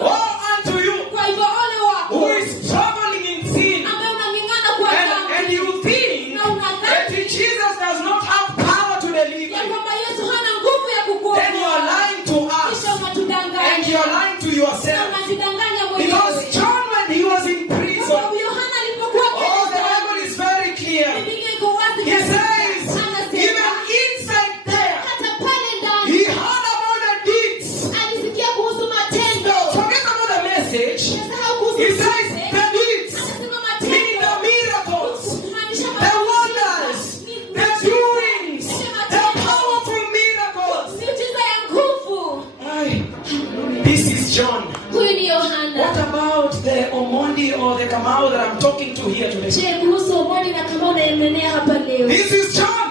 Woe unto you Kwa hivyo ole wako who is traveling in sin, ambaye unang'ang'ana kwa dhambi. and you think Na unadhani that Jesus does not have power to deliver ya you. kwamba Yesu hana nguvu ya kukuokoa. Then you are lying to Kisha us, unatudanganya. and you are lying to Na yourself. unajidanganya Because mwenyewe. John, when he was in Kwa prison, sababu Yohana alipokuwa oh, the gerezani, Bible is very clear. Biblia iko wazi He kabisa. says, Anasema, even inside there, hata pale ndani he heard about the deeds. alisikia kuhusu matendo. Forget about the message. Sahau kuhusu He says ujumbe. the deeds, Anasema meaning matendo. the miracles, Kumaanisha the matendo. wonders, the doings, the powerful miracles. Miujiza ya nguvu. Aye. This is John. Huyu ni What Yohana. about the Omondi or the Kamau that I'm talking to here today? Je, kuhusu Omoni na kama unaendelea hapa leo? This is John.